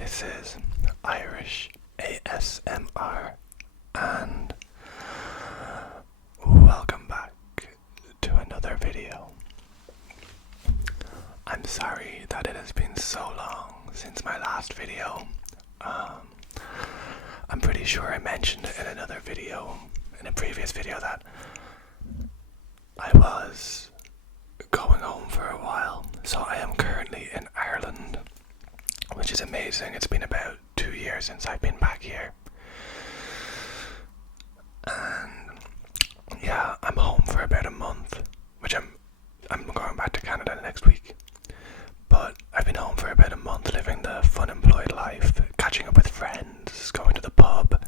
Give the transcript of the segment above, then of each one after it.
This is Irish ASMR, and welcome back to another video. I'm sorry that it has been so long since my last video. I'm pretty sure I mentioned in another video, in a previous video, that I was going home for a while. So I am currently in Ireland, which is amazing. It's been about 2 years since I've been back here. And yeah, I'm home for about a month, which I'm going back to Canada next week. But I've been home for about a month, living the fun employed life, catching up with friends, going to the pub,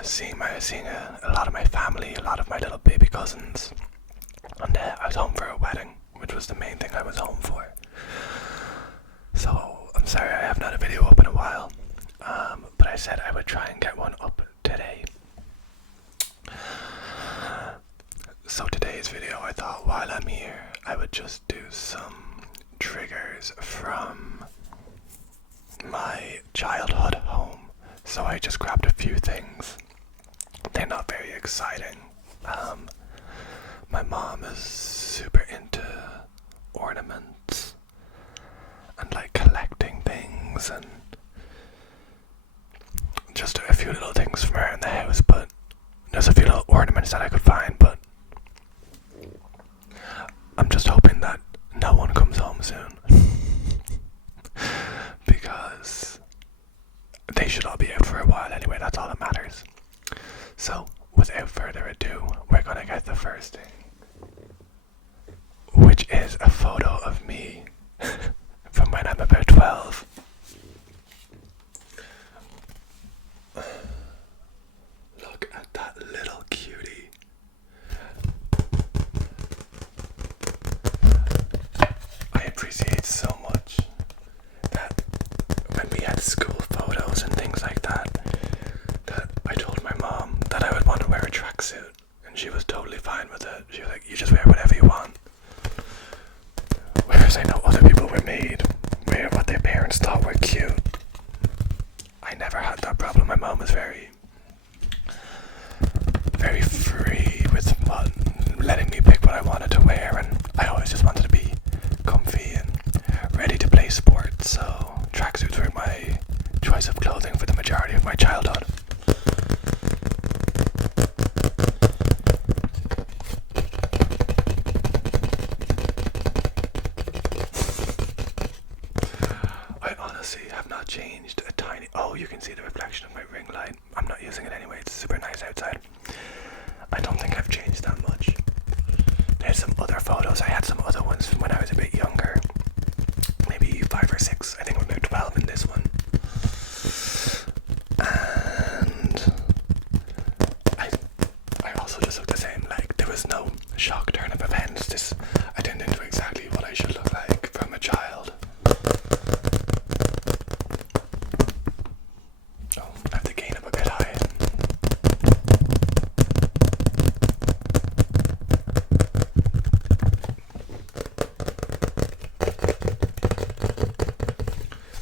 seeing a lot of my family, a lot of my little baby cousins. And I was home for a wedding, which was the main thing I was home for. So I'm sorry I haven't had a video up in a while, but I said I would try and get one up today. So today's video, I thought while I'm here, I would just do some triggers from my childhood home. So I just grabbed a few things. They're not very exciting. My mom is super into ornaments and like collecting things and just a few little things from around the house, but there's a few little ornaments that I could find, but I'm just hoping that no one comes home soon because they should all be out for a while anyway. That's all that matters. So without further ado, we're gonna get the first thing, which is a photo of me from when I'm about 12. Look at that little cutie. I appreciate so much that when we had school photos and things like that, that I told my mom that I would want to wear a tracksuit, and she was totally fine with it. She was like, you just wear whatever you want. Whereas I know other people were made wear what their parents thought were cute. I never had that problem. My mom was very free with letting me pick what I wanted to wear, and I always just wanted to be comfy and ready to play sports, so tracksuits were my choice of clothing for the majority of my childhood. I honestly have not changed a tiny... Oh, you can see the reflection of my ring light. I'm not using it anyway. It's super nice outside. I don't think I've changed that much. There's some other photos. I had some other ones from when I was a bit younger. Maybe 5 or 6. I think I'm about 12 in this one. And I also just look the same. Like, there was no shock turn of events. I turned into exactly what I should look like from a child. Oh, I have to gain up a bit high.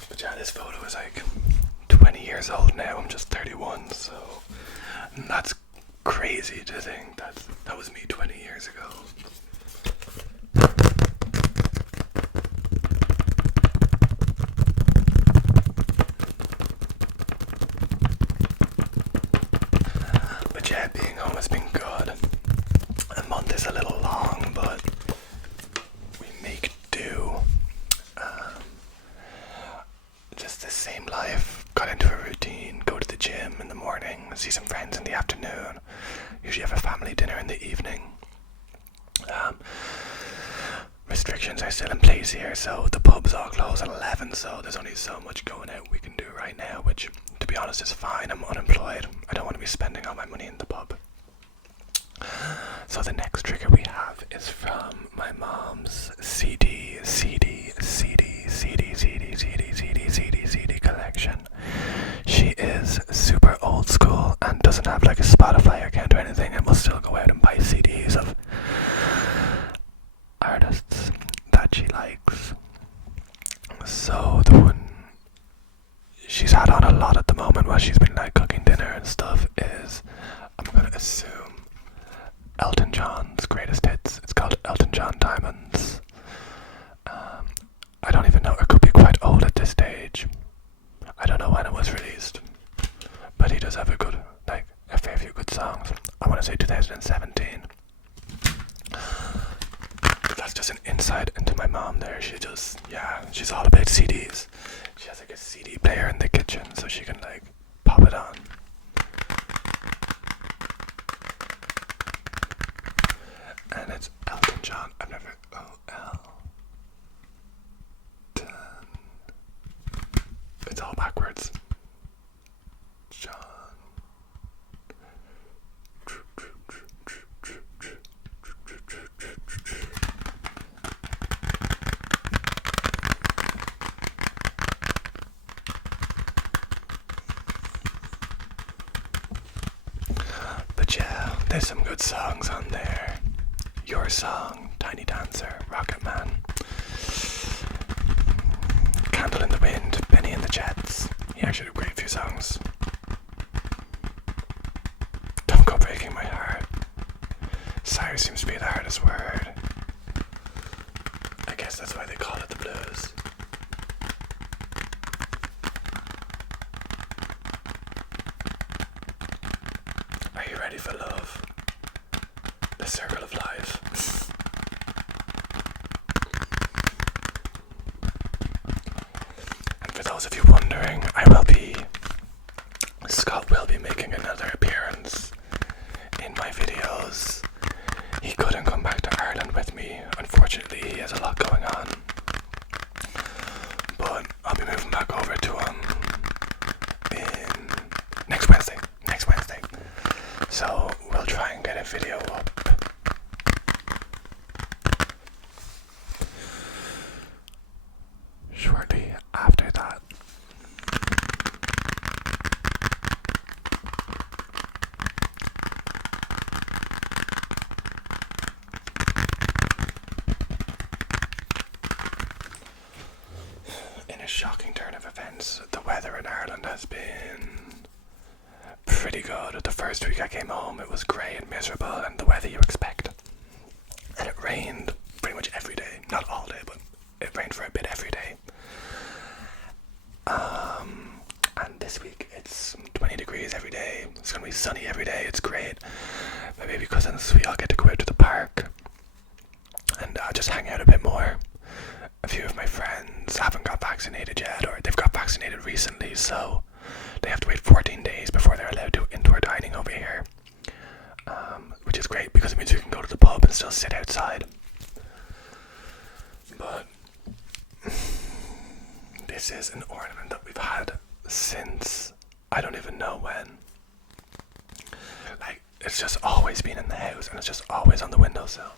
But yeah, this photo is like 20 years old now. I'm just 31, so that's crazy to think that was me 20 years ago. But yeah, being home has been good. A month is a little long, but we make do. Just the same life. Got into a routine. Go to the gym in the morning, see some friends in the afternoon. Usually have a family dinner in the evening. Restrictions are still in place here, so the pubs all close at 11, so there's only so much going out we can do right now, which, to be honest, is fine. I'm unemployed. I don't want to be spending all my money in the pub. So the next trigger we have is from my mom's CD collection. She is super old school and doesn't have like a Spotify account or anything, and will still go out and buy CDs of artists that she likes. So the one while she's been like cooking dinner and stuff is, I'm gonna assume, Elton John's greatest hits. It's called Elton John Diamonds. I don't even know, it could be quite old at this stage. I don't know when it was released, but he does have a fair few good songs. I want to say 2017. That's just an insight into my mom there. She's all about CDs. She has like a CD player in the kitchen so she can like pop it on. And it's Elton John. It's all backwards. John. But yeah, there's some good songs on there. Your Song, Tiny Dancer, Rocket Man, Candle in the Wind, Benny and the Jets. He actually did a great few songs. Don't Go Breaking My Heart. Sorry seems to be the hardest word. I guess that's why they call it the blues. Are you ready for love? The circle of life. And for those of you wondering, Scott will be making another appearance in my videos. He couldn't come back to Ireland with me. Unfortunately, he has a lot going on. But I'll be moving back over to him next Wednesday. So we'll try and get a video up shortly after that. In a shocking turn of events, the weather in Ireland has been pretty good. The first week I came home, it was grey and miserable and the weather you expect. And it rained pretty much every day. Not all day, but it rained for a bit every day. And this week it's 20 degrees every day. It's going to be sunny every day. It's great. My baby cousins, we all get to go out to the park and just hang out a bit more. A few of my friends haven't got vaccinated yet, or they've got vaccinated recently, so they have to wait 14 days before they're allowed to indoor dining over here, which is great because it means you can go to the pub and still sit outside. But this is an ornament that we've had since I don't even know when. Like, it's just always been in the house and it's just always on the windowsill.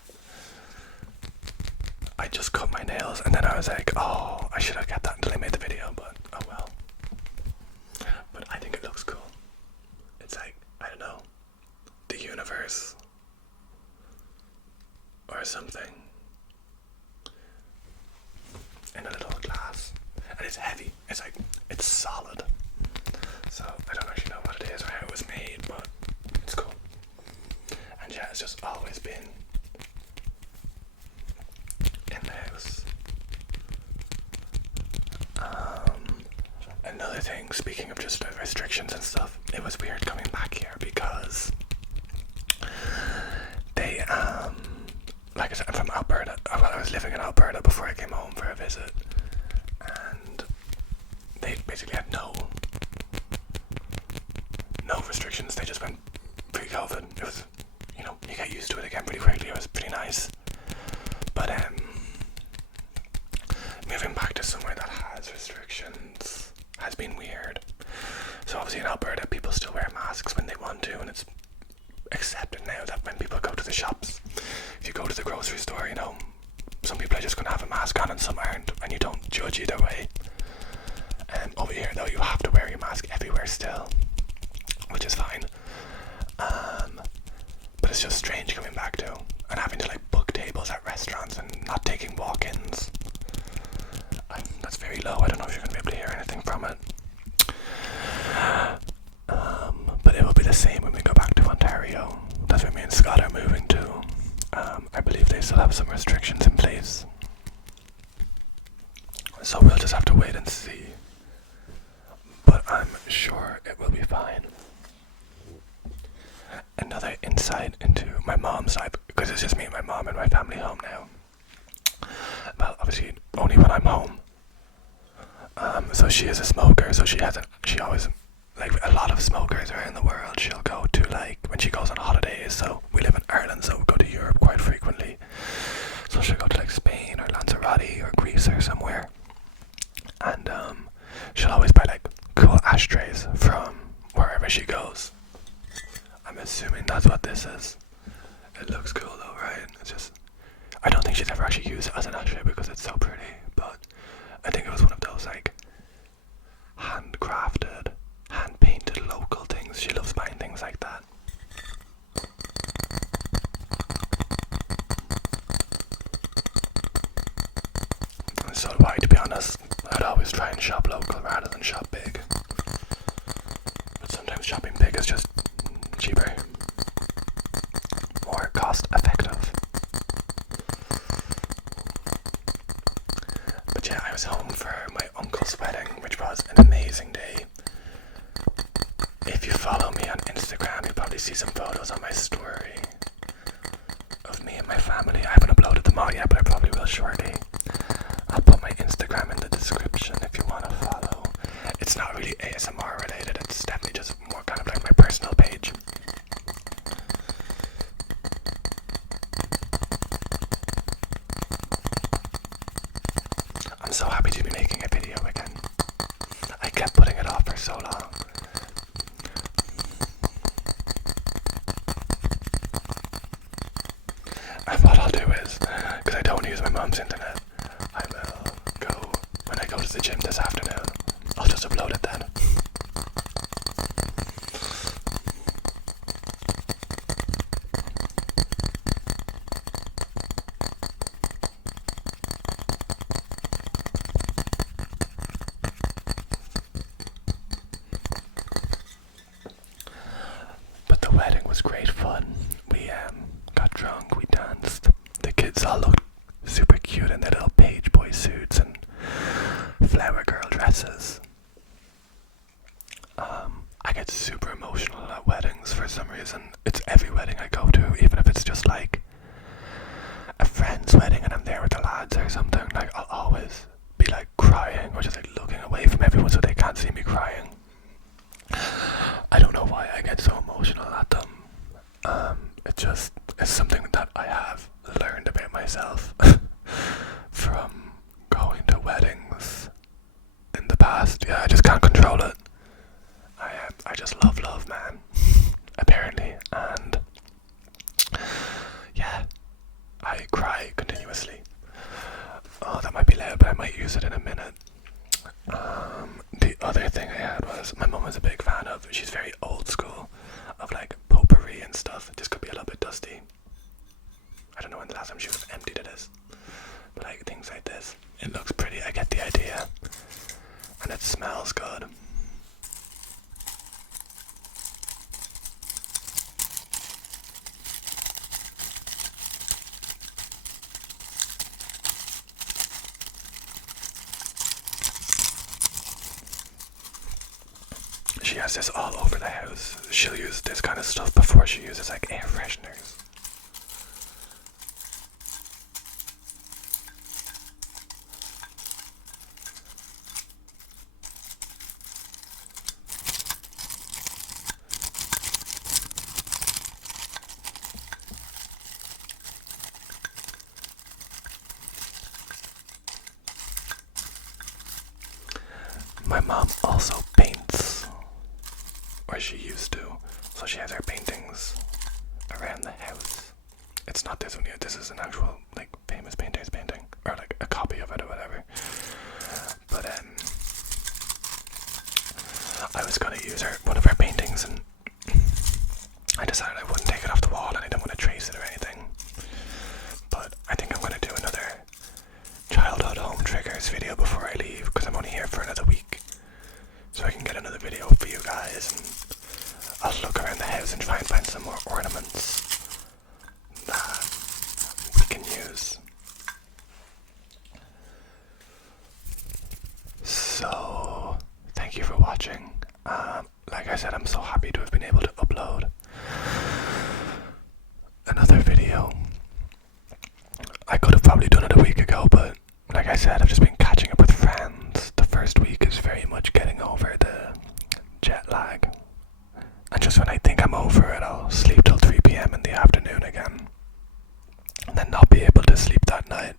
I just cut my nails and then I was like, oh, I should have kept that until I made the video, but oh well. But I think it looks cool. It's like, I don't know, the universe or something in a little glass. And it's heavy. It's like, it's solid. So I don't actually know what it is or how it was made, but it's cool. And yeah, it's just always been in the house. Another thing, speaking of just restrictions and stuff, it was weird coming back here because they, like I said, I'm from Alberta. Well, I was living in Alberta before I came home for a visit, and they basically had no restrictions. They just went pre-COVID. It was, you get used to it again pretty quickly. It was pretty nice. But moving back to somewhere that has restrictions has been weird. So obviously in Alberta, people still wear masks when they want to, and it's accepted now that when people go to the shops, if you go to the grocery store, some people are just going to have a mask on and some aren't, and you don't judge either way. Over here though, you have to wear your mask everywhere still, which is fine. But it's just strange coming back to and having to like book tables at restaurants and not taking walk-ins. That's very low. I don't know if you're going to be able to hear anything from it. So we'll just have to wait and see. But I'm sure it will be fine. Another insight into my mom's life, because it's just me and my mom in my family home now. Well, obviously only when I'm home. So she is a smoker, so she always, like a lot of smokers around the world, she'll go to, like, when she goes on holidays, so we live in Ireland, so we go to Europe quite frequently. So she'll go to like Spain or Lanzarote or Greece or somewhere. And she'll always buy like cool ashtrays from wherever she goes. I'm assuming that's what this is. It looks cool though, right? It's just, I don't think she's ever actually used it as an ashtray because it's so pretty, but I think it was one of those like handcrafted, hand-painted local things. She loves buying things like that. And so do I, to be honest. I'd always try and shop local rather than shop big. But sometimes shopping big is just cheaper, more cost effective. But yeah, I was home for my uncle's wedding, which was an amazing day. If you follow me on Instagram, you'll probably see some photos on my story of me and my family. I haven't uploaded them all yet, but I probably will shortly. I'll put my Instagram in the description if you want to follow. It's not really ASMR related, it's definitely just more kind of like my personal page. I'm so happy to be making a video again. I kept putting it off for so long. And what I'll do is, because I don't use my mum's internet, I will go, when I go to the gym this afternoon, I'll just upload it then. But the wedding was great fun. We got drunk, we danced. The kids all looked super cute in their little page boy suits and flower girl dresses. I get super emotional at weddings for some reason. It's every wedding I go to, even if it's just like a friend's wedding and I'm there with the lads or something. Like, I'll always be like crying or just like looking away from everyone so they can't see me crying. I don't know why I get so emotional at them. It's something that I have learned about myself from going to weddings in the past. Yeah, I just can't control it. I just love love, man. Apparently, and yeah, I cry continuously. Oh, that might be loud, but I might use it in a minute. The other thing I had was, my mum was a big fan of, she's very old school, of like potpourri and stuff. This could be a little bit dusty. I don't know when the last time she would have emptied it is. But like things like this. It looks pretty, I get the idea. And it smells good. She has this all over the house. She'll use this kind of stuff before she uses like air fresheners. My mom also paints, or she used to, so she has her paintings around the house. It's not this one yet, this is an actual like famous painter's painting, or like a copy of it or whatever. But I was gonna use one of her paintings, and I decided I wouldn't take it off the wall and I didn't want to trace it or anything. But I think I'm gonna do another childhood home triggers video before I leave, because I'm only here for another week. So I can get another video for you guys, and I'll look around the house and try and find some more ornaments that we can use. said, I'm so happy to have been able to upload another video. I could have probably done it a week ago, but like I said, I've just been catching up with friends. The first week is very much getting over the jet lag. And just when I think I'm over it, I'll sleep till 3 p.m. in the afternoon again. And then not be able to sleep that night.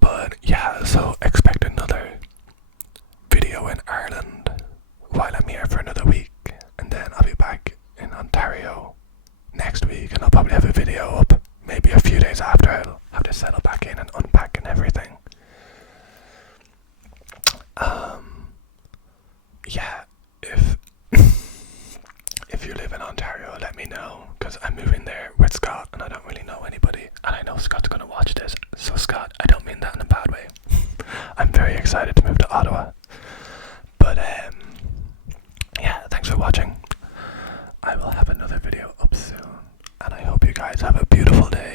But yeah, so expect another video in Ireland while I'm here for another week. And then I'll be back in Ontario next week, and I'll probably have a video up maybe a few days after. I'll have to settle back in and unpack and everything. Yeah, if you live in Ontario, let me know, because I'm moving there with Scott and I don't really know anybody, and I know Scott's gonna watch this. So Scott, I don't mean that in a bad way. I'm very excited to move to Ottawa. But yeah, thanks for watching. I will have another video up soon, and I hope you guys have a beautiful day.